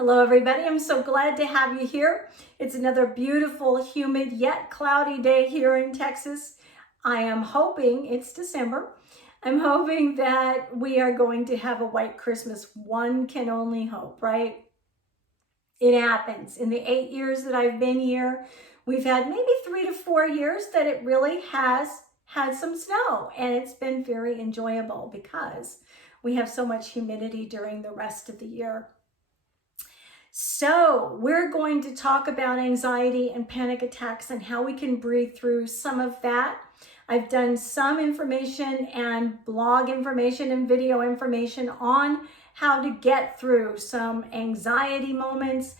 Hello, everybody. I'm so glad to have you here. It's another beautiful, humid, yet cloudy day here in Texas. I am hoping, it's December, I'm hoping that we are going to have a white Christmas. One can only hope, right? It happens. In the 8 years that I've been here, we've had maybe 3 to 4 years that it really has had some snow, and it's been very enjoyable because we have so much humidity during the rest of the year. So we're going to talk about anxiety and panic attacks and how we can breathe through some of that. I've done some information and blog information and video information on how to get through some anxiety moments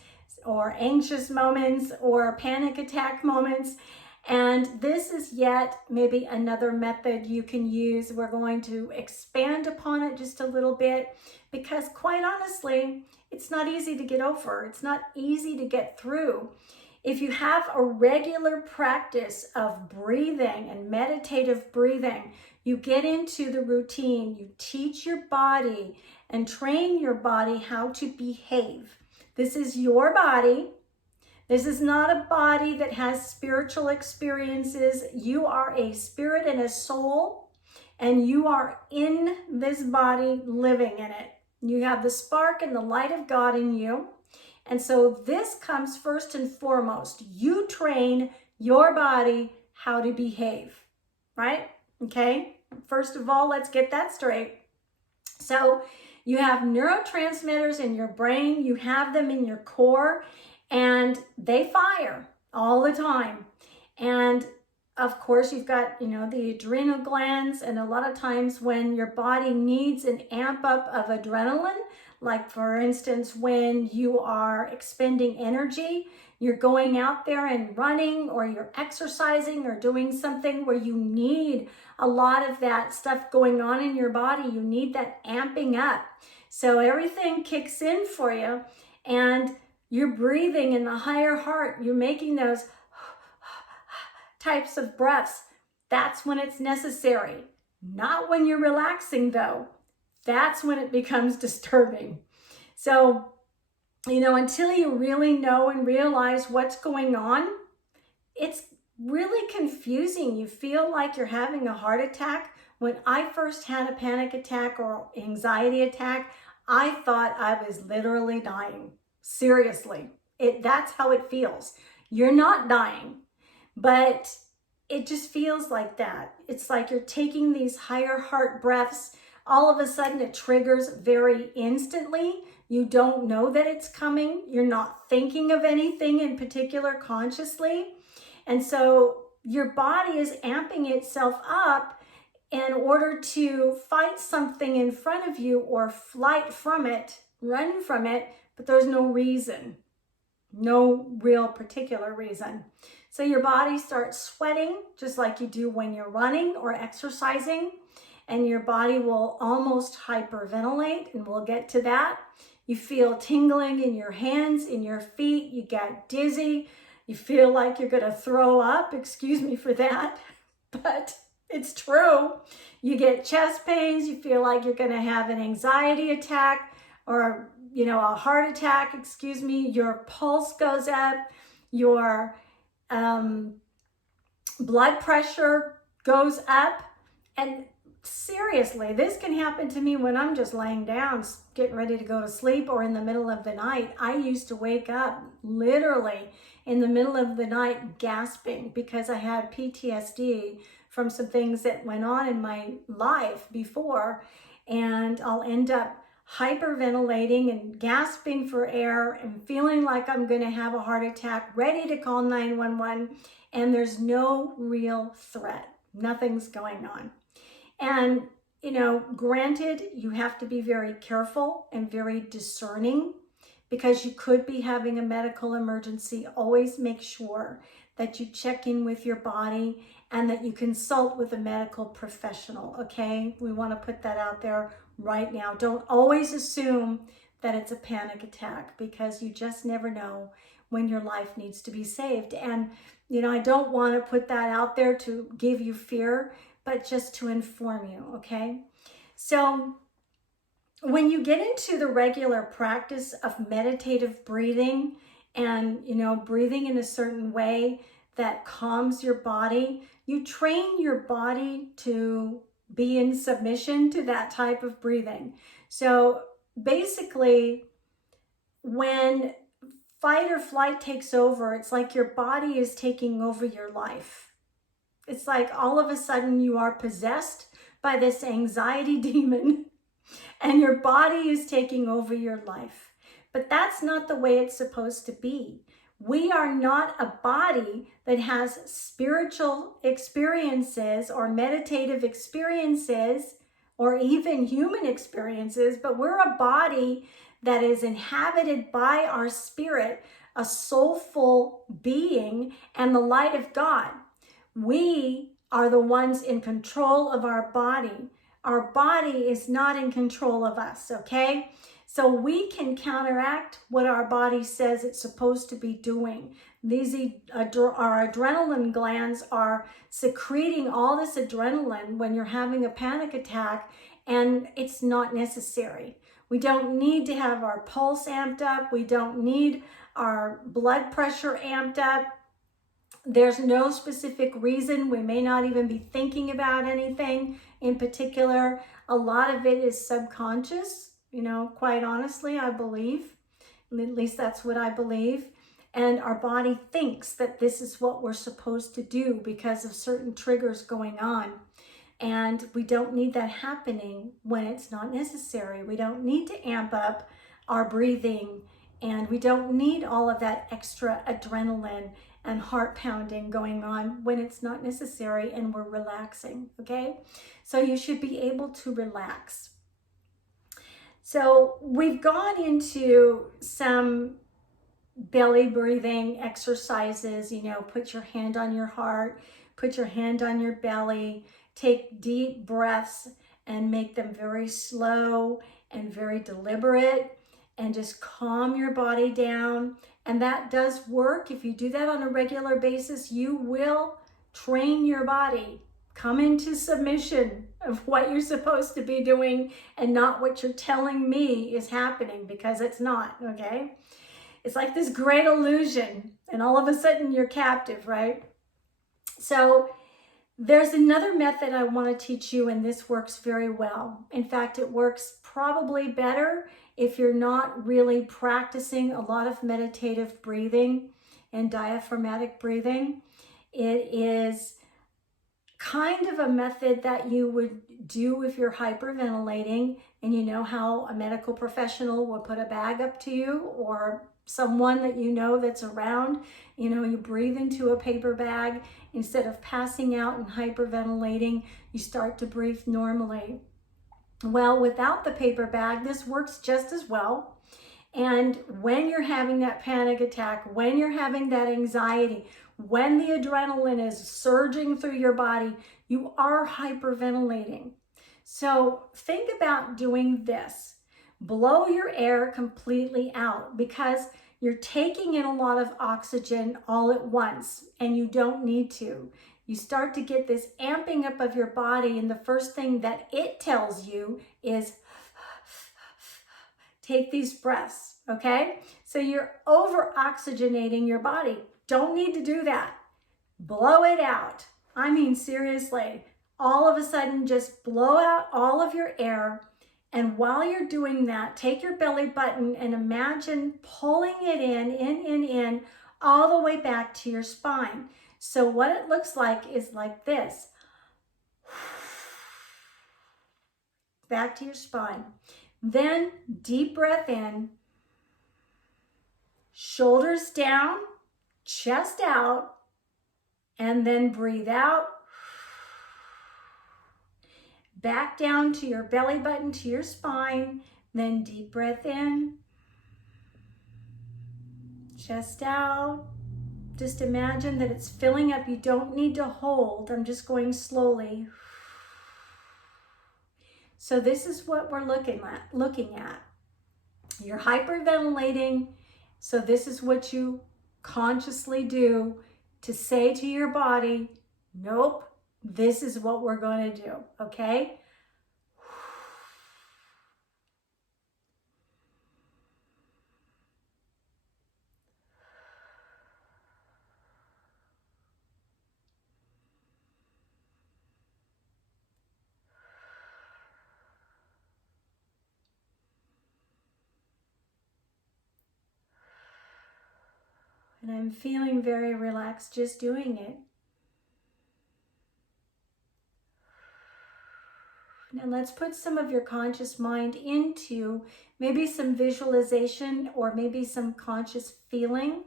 or anxious moments or panic attack moments. And this is yet maybe another method you can use. We're going to expand upon it just a little bit because quite honestly, it's not easy to get over. It's not easy to get through. If you have a regular practice of breathing and meditative breathing, you get into the routine, you teach your body and train your body how to behave. This is your body. This is not a body that has spiritual experiences. You are a spirit and a soul, and you are in this body living in it. You have the spark and the light of God in you. And so this comes first and foremost. You train your body how to behave, right? Okay. First of all, let's get that straight. So you have neurotransmitters in your brain. You have them in your core, and they fire all the time. And of course, you've got, the adrenal glands, and a lot of times when your body needs an amp up of adrenaline, like for instance, when you are expending energy, you're going out there and running, or you're exercising or doing something where you need a lot of that stuff going on in your body. You need that amping up. So everything kicks in for you, and you're breathing in the higher heart. You're making those types of breaths. That's when it's necessary. Not when you're relaxing though. That's when it becomes disturbing. So, until you really know and realize what's going on, it's really confusing. You feel like you're having a heart attack. When I first had a panic attack or anxiety attack, I thought I was literally dying. Seriously, that's how it feels. You're not dying. But it just feels like that. It's like you're taking these higher heart breaths. All of a sudden it triggers very instantly. You don't know that it's coming. You're not thinking of anything in particular consciously. And so your body is amping itself up in order to fight something in front of you or flight from it, run from it, but there's no reason. No real particular reason. So your body starts sweating just like you do when you're running or exercising, and your body will almost hyperventilate, and we'll get to that. You feel tingling in your hands, in your feet, you get dizzy, you feel like you're gonna throw up, excuse me for that, but it's true. You get chest pains, you feel like you're gonna have an anxiety attack or a heart attack, your pulse goes up, your blood pressure goes up. And seriously, this can happen to me when I'm just laying down, getting ready to go to sleep, or in the middle of the night. I used to wake up literally in the middle of the night gasping because I had PTSD from some things that went on in my life before, and I'll end up hyperventilating and gasping for air and feeling like I'm going to have a heart attack, ready to call 911, and there's no real threat. Nothing's going on. And, granted, you have to be very careful and very discerning because you could be having a medical emergency. Always make sure that you check in with your body and that you consult with a medical professional, okay? We want to put that out there right now. Don't always assume that it's a panic attack because you just never know when your life needs to be saved. And, I don't want to put that out there to give you fear, but just to inform you, okay? So when you get into the regular practice of meditative breathing and, breathing in a certain way that calms your body, you train your body to be in submission to that type of breathing. So basically, when fight or flight takes over, it's like your body is taking over your life. It's like all of a sudden you are possessed by this anxiety demon and your body is taking over your life. But that's not the way it's supposed to be. We are not a body that has spiritual experiences or meditative experiences or even human experiences, but we're a body that is inhabited by our spirit, a soulful being, and the light of God. We are the ones in control of our body. Our body is not in control of us, okay? So we can counteract what our body says it's supposed to be doing. Our adrenaline glands are secreting all this adrenaline when you're having a panic attack, and it's not necessary. We don't need to have our pulse amped up. We don't need our blood pressure amped up. There's no specific reason. We may not even be thinking about anything in particular. A lot of it is subconscious, quite honestly, I believe. At least that's what I believe. And our body thinks that this is what we're supposed to do because of certain triggers going on. And we don't need that happening when it's not necessary. We don't need to amp up our breathing, and we don't need all of that extra adrenaline and heart pounding going on when it's not necessary and we're relaxing, okay? So you should be able to relax. So we've gone into some belly breathing exercises, put your hand on your heart, put your hand on your belly, take deep breaths and make them very slow and very deliberate, and just calm your body down. And that does work. If you do that on a regular basis, you will train your body, come into submission of what you're supposed to be doing and not what you're telling me is happening, because it's not, okay? It's like this great illusion, and all of a sudden you're captive, right? So there's another method I want to teach you, and this works very well. In fact, it works probably better if you're not really practicing a lot of meditative breathing and diaphragmatic breathing. It is kind of a method that you would do if you're hyperventilating, and you know how a medical professional will put a bag up to you, or someone that that's around, you breathe into a paper bag. Instead of passing out and hyperventilating, you start to breathe normally. Well, without the paper bag, this works just as well. And when you're having that panic attack, when you're having that anxiety, when the adrenaline is surging through your body, you are hyperventilating. So think about doing this. Blow your air completely out, because you're taking in a lot of oxygen all at once, and you don't need to. You start to get this amping up of your body, and the first thing that it tells you is take these breaths, okay? So you're over-oxygenating your body. Don't need to do that. Blow it out. I mean, seriously, all of a sudden just blow out all of your air. And while you're doing that, take your belly button and imagine pulling it in, all the way back to your spine. So what it looks like is like this. Back to your spine. Then deep breath in, shoulders down, chest out, and then breathe out. Back down to your belly button, to your spine, then deep breath in, chest out. Just imagine that it's filling up. You don't need to hold. I'm just going slowly. So this is what we're looking at. You're hyperventilating, so this is what you consciously do to say to your body, nope, this is what we're going to do, okay? And I'm feeling very relaxed just doing it. Now let's put some of your conscious mind into maybe some visualization or maybe some conscious feeling.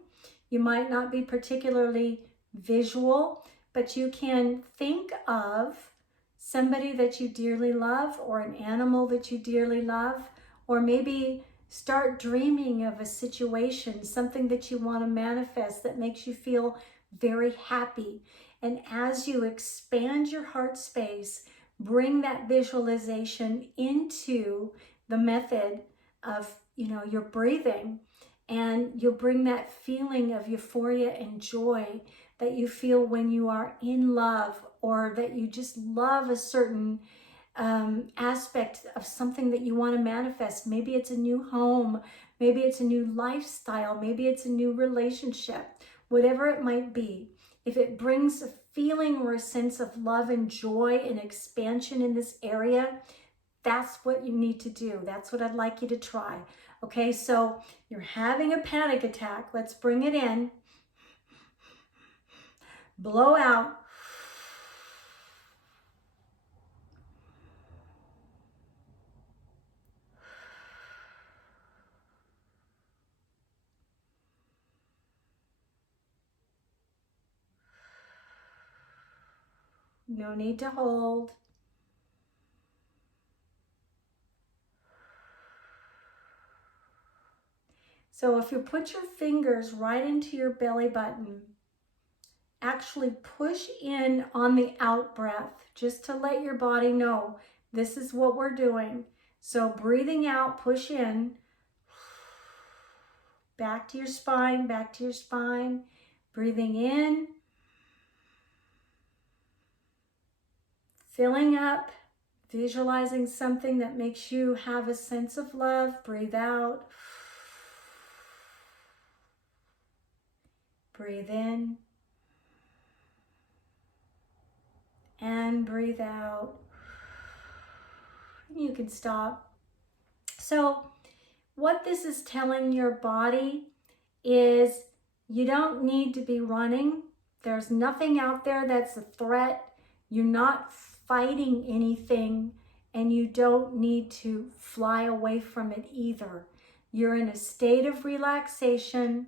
You might not be particularly visual, but you can think of somebody that you dearly love, or an animal that you dearly love, or maybe start dreaming of a situation, something that you want to manifest that makes you feel very happy. And as you expand your heart space, bring that visualization into the method of, your breathing, and you'll bring that feeling of euphoria and joy that you feel when you are in love, or that you just love a certain aspect of something that you want to manifest. Maybe it's a new home, maybe it's a new lifestyle, maybe it's a new relationship, whatever it might be. If it brings a feeling or a sense of love and joy and expansion in this area, that's what you need to do. That's what I'd like you to try. Okay, so you're having a panic attack. Let's bring it in. Blow out. No need to hold. So if you put your fingers right into your belly button, actually push in on the out breath, just to let your body know this is what we're doing. So breathing out, push in, back to your spine, back to your spine. Breathing in, filling up, visualizing something that makes you have a sense of love. Breathe out. Breathe in. And breathe out. You can stop. So what this is telling your body is you don't need to be running. There's nothing out there that's a threat. You're not fighting anything, and you don't need to fly away from it either. You're in a state of relaxation.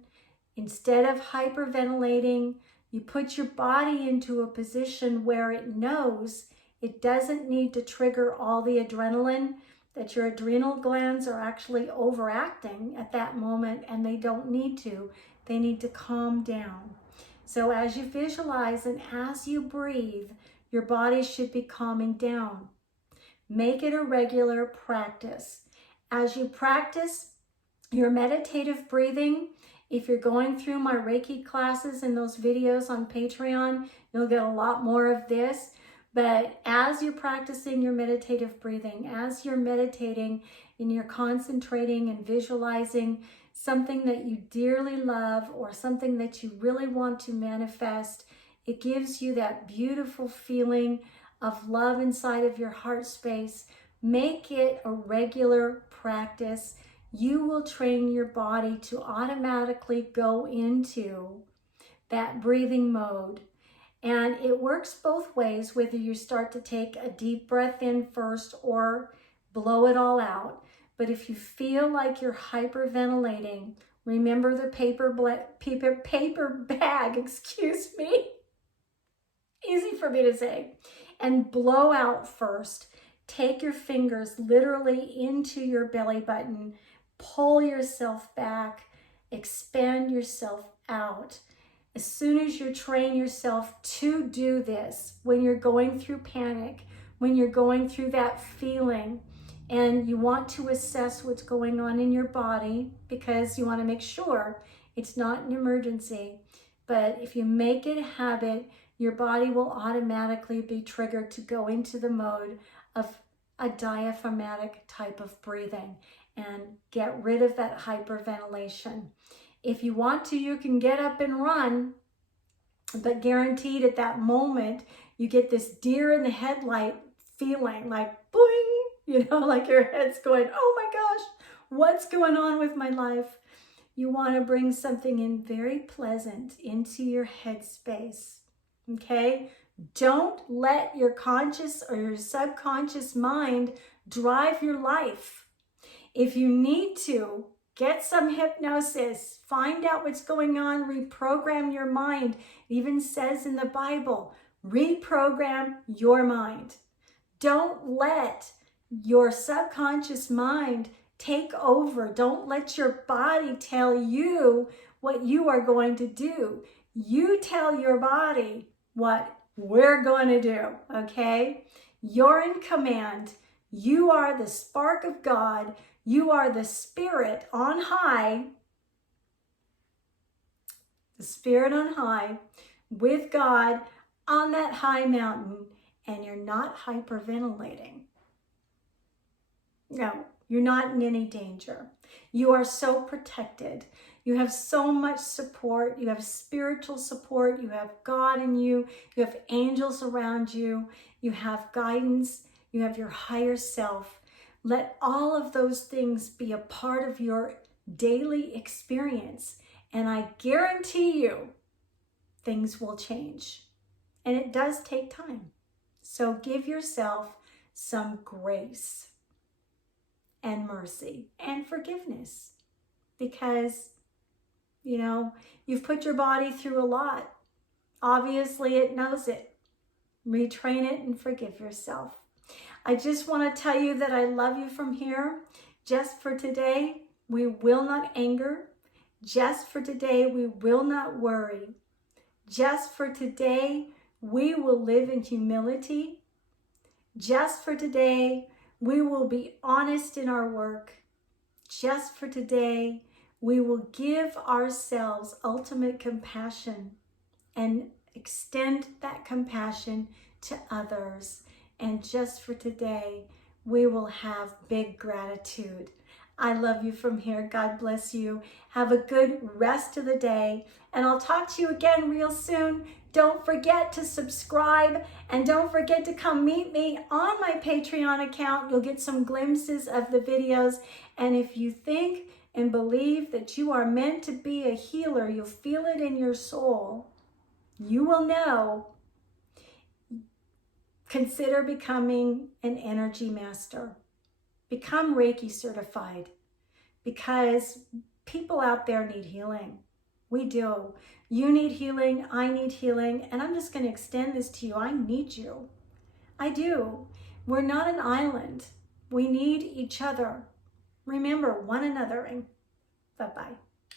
Instead of hyperventilating, you put your body into a position where it knows it doesn't need to trigger all the adrenaline, that your adrenal glands are actually overacting at that moment, and they don't need to. They need to calm down. So as you visualize and as you breathe, your body should be calming down. Make it a regular practice. As you practice your meditative breathing, if you're going through my Reiki classes and those videos on Patreon, you'll get a lot more of this. But as you're practicing your meditative breathing, as you're meditating and you're concentrating and visualizing something that you dearly love or something that you really want to manifest, it gives you that beautiful feeling of love inside of your heart space. Make it a regular practice. You will train your body to automatically go into that breathing mode. And it works both ways, whether you start to take a deep breath in first or blow it all out. But if you feel like you're hyperventilating, remember the paper bag, excuse me, easy for me to say, and blow out first. Take your fingers literally into your belly button, pull yourself back, expand yourself out. As soon as you train yourself to do this, when you're going through panic, when you're going through that feeling, and you want to assess what's going on in your body, because you want to make sure it's not an emergency. But if you make it a habit, your body will automatically be triggered to go into the mode of a diaphragmatic type of breathing and get rid of that hyperventilation. If you want to, you can get up and run, but guaranteed at that moment, you get this deer in the headlight feeling, like boing, like your head's going, oh my gosh, what's going on with my life? You want to bring something in very pleasant into your headspace, okay? Don't let your conscious or your subconscious mind drive your life. If you need to, get some hypnosis, find out what's going on, reprogram your mind. It even says in the Bible, reprogram your mind. Don't let your subconscious mind take over. Don't let your body tell you what you are going to do. You tell your body what we're going to do, okay? You're in command. You are the spark of God. You are the spirit on high, the spirit on high with God on that high mountain, and you're not hyperventilating. No, you're not in any danger. You are so protected. You have so much support. You have spiritual support. You have God in you. You have angels around you. You have guidance. You have your higher self. Let all of those things be a part of your daily experience. And I guarantee you, things will change. And it does take time. So give yourself some grace and mercy and forgiveness, because, you know, you've put your body through a lot. Obviously, it knows it. Retrain it and forgive yourself. I just want to tell you that I love you from here. Just for today, we will not anger. Just for today, we will not worry. Just for today, we will live in humility. Just for today, we will be honest in our work. Just for today, we will give ourselves ultimate compassion and extend that compassion to others. And just for today, we will have big gratitude. I love you from here. God bless you. Have a good rest of the day. And I'll talk to you again real soon. Don't forget to subscribe, and don't forget to come meet me on my Patreon account. You'll get some glimpses of the videos. And if you think and believe that you are meant to be a healer, you'll feel it in your soul. You will know. Consider becoming an energy master. Become Reiki certified, because people out there need healing. We do. You need healing. I need healing. And I'm just going to extend this to you. I need you. I do. We're not an island. We need each other. Remember one another. Bye-bye.